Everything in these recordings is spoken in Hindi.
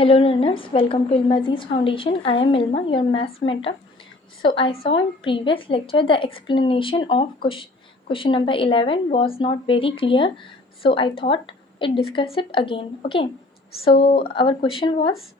Hello learners, welcome to Ilmaziz Foundation. I am Ilma, your maths mentor. So I saw in previous lecture the explanation of question number 11 was not very clear. So I thought it discuss it again. Okay. So our question was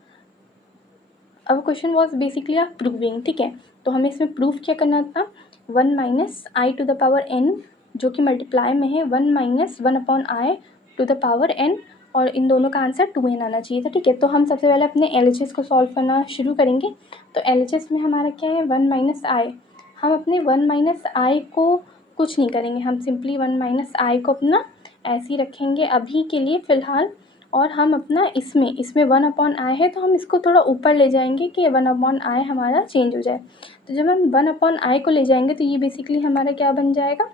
basically a proving. ठीक है, तो हमें इसमें प्रूफ क्या करना था, 1 minus i to the power n जो कि मल्टीप्लाई में है 1 minus 1/i to the power n, और इन दोनों का आंसर 2n आना चाहिए था. ठीक है, तो हम सबसे पहले अपने LHS को सॉल्व करना शुरू करेंगे. तो LHS में हमारा क्या है, 1 माइनस आई. हम अपने 1 माइनस आई को कुछ नहीं करेंगे, हम सिंपली 1 माइनस आई को अपना ऐसे ही रखेंगे अभी के लिए फ़िलहाल. और हम अपना इसमें 1/i है तो हम इसको थोड़ा ऊपर ले जाएंगे कि 1/i हमारा चेंज हो जाए. तो जब हम 1/i को ले जाएंगे तो ये बेसिकली हमारा क्या बन जाएगा,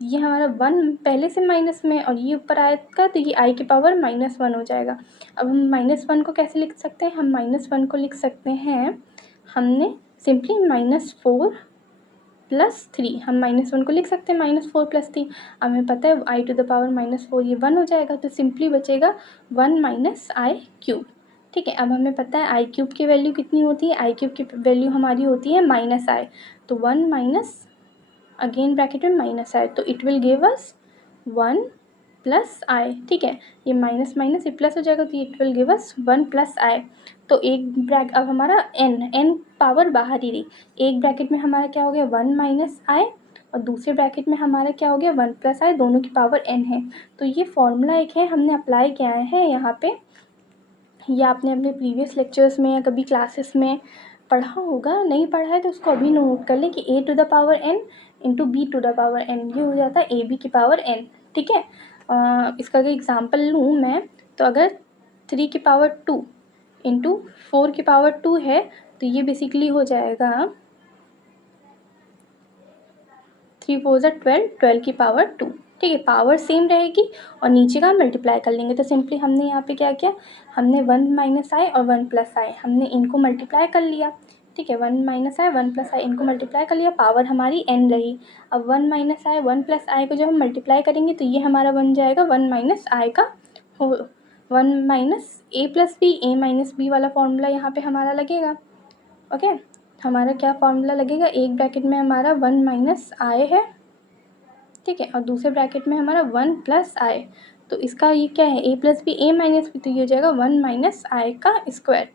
ये हमारा 1 पहले से माइनस में और ये ऊपर आएगा तो ये i की पावर -1 हो जाएगा. अब हम -1 को कैसे लिख सकते हैं, हम -1 को लिख सकते हैं, हमने सिंपली -4 + 3, हम -1 को लिख सकते हैं -4 + 3. अब हमें पता है i टू द पावर -4 ये 1 हो जाएगा, तो सिंपली बचेगा 1 - i³. ठीक है, अब हमें पता है i³ की वैल्यू कितनी होती है, i³ की वैल्यू हमारी होती है -i. तो 1 माइनस अगेन ब्रैकेट में -i, तो it will give us 1 + i. ठीक है, ये माइनस माइनस ये प्लस हो जाएगा तो it will give us 1 + i. तो एक अब हमारा n पावर बाहर ही रही, एक ब्रैकेट में हमारा क्या हो गया 1 - i और दूसरे ब्रैकेट में हमारा क्या हो गया 1 + i, दोनों की पावर n है. तो ये फॉर्मूला एक है, हमने अप्लाई किया है यहाँ पे, या आपने अपने प्रीवियस लेक्चर्स में या कभी क्लासेस में पढ़ा होगा, नहीं पढ़ा है तो उसको अभी नोट कर ले कि a to the power n into b to the power n, ये हो जाता है ab की पावर n. ठीक है, इसका अगर एग्जांपल लूँ मैं, तो अगर 3 की पावर 2 इंटू 4 की पावर 2 है तो ये बेसिकली हो जाएगा 3 4 = 12, 12 की पावर 2. ठीक है, पावर सेम रहेगी और नीचे का मल्टीप्लाई कर लेंगे. तो सिंपली हमने यहाँ पे क्या किया, हमने 1 - i और 1 + i हमने इनको मल्टीप्लाई कर लिया. ठीक है, 1 - i 1 + i इनको मल्टीप्लाई कर लिया, पावर हमारी n रही. अब 1 - i 1 + i को जब हम मल्टीप्लाई करेंगे तो ये हमारा बन जाएगा 1 - i का 1 minus a + b, a - b वाला फॉर्मूला यहाँ पे हमारा लगेगा. ओके, हमारा क्या फार्मूला लगेगा, एक ब्रैकेट में हमारा 1 - i है. ठीक है, और दूसरे ब्रैकेट में हमारा 1 + i. तो इसका ये क्या है, a + b a - b, तो ये हो जाएगा 1 - i का स्क्वायर.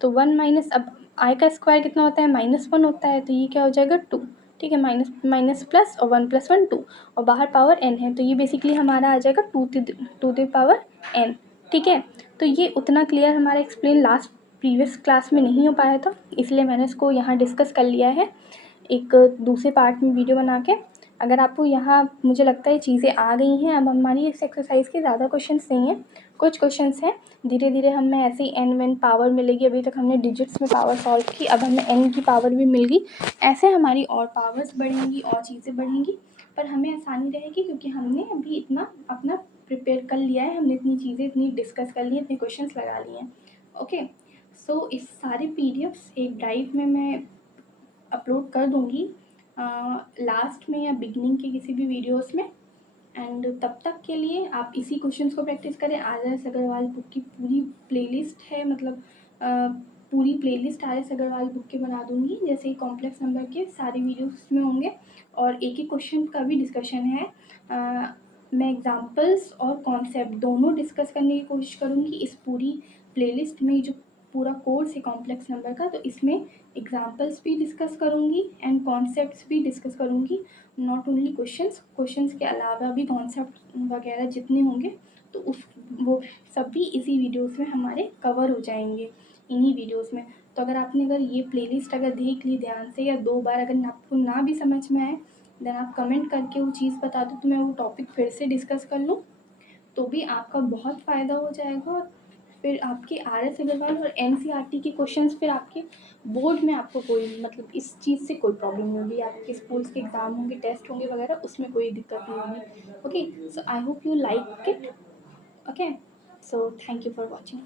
तो 1 माइनस, अब i का स्क्वायर कितना होता है, -1 होता है, तो ये क्या हो जाएगा 2. ठीक है, माइनस माइनस प्लस और 1 + 1 2, और बाहर पावर n है तो ये बेसिकली हमारा आ जाएगा 2 टू द पावर n. ठीक है, तो ये उतना क्लियर हमारा एक्सप्लेन लास्ट प्रीवियस क्लास में नहीं हो पाया था, इसलिए मैंने इसको यहाँ डिस्कस कर लिया है एक दूसरे पार्ट में वीडियो बना के. अगर आपको यहाँ मुझे लगता है चीज़ें आ गई हैं, अब हमारी इस एक्सरसाइज के ज़्यादा क्वेश्चंस नहीं हैं, कुछ क्वेश्चंस हैं, धीरे धीरे हमें ऐसे ही n पावर मिलेगी. अभी तक हमने डिजिट्स में पावर सॉल्व की, अब हमें n की पावर भी मिल गई. ऐसे हमारी और पावर्स बढ़ेंगी और चीज़ें बढ़ेंगी, पर हमें आसानी रहेगी क्योंकि हमने अभी इतना अपना प्रिपेयर कर लिया है, हमने इतनी चीज़ें इतनी डिस्कस कर ली हैं, इतने क्वेश्चंस लगा लिए हैं. ओके, सो इस सारे PDFs एक ड्राइव में मैं अपलोड कर दूँगी लास्ट में या बिगनिंग के किसी भी वीडियोस में. एंड तब तक के लिए आप इसी क्वेश्चंस को प्रैक्टिस करें. आर.एस. अग्रवाल बुक की पूरी प्लेलिस्ट है, मतलब पूरी प्लेलिस्ट आर.एस. अग्रवाल बुक की बना दूँगी, जैसे कॉम्प्लेक्स नंबर के सारे वीडियोस उसमें होंगे और एक एक क्वेश्चन का भी डिस्कशन है. मैं एग्जाम्पल्स और कॉन्सेप्ट दोनों डिस्कस करने की कोशिश करूँगी इस पूरी प्लेलिस्ट में. जो पूरा कोर्स है कॉम्प्लेक्स नंबर का, तो इसमें एग्जाम्पल्स भी डिस्कस करूँगी एंड कॉन्सेप्ट्स भी डिस्कस करूँगी. नॉट ओनली क्वेश्चंस के अलावा भी कॉन्सेप्ट वगैरह जितने होंगे तो वो सभी इसी वीडियोस में हमारे कवर हो जाएंगे, इन्हीं वीडियोस में. तो अगर ये प्लेलिस्ट अगर देख ली ध्यान से या 2 बार, अगर आपको ना भी समझ में आए देन आप कमेंट करके वो चीज़ बता दो तो मैं वो टॉपिक फिर से डिस्कस कर लूँ, तो भी आपका बहुत फ़ायदा हो जाएगा. और फिर आपके आर.एस. अग्रवाल और NCERT के क्वेश्चंस फिर आपके बोर्ड में आपको कोई मतलब इस चीज़ से कोई प्रॉब्लम नहीं होगी. आपके स्कूल्स के एग्ज़ाम होंगे, टेस्ट होंगे वगैरह, उसमें कोई दिक्कत नहीं होगी. Okay, so I hope you like it. Okay, so thank you for watching.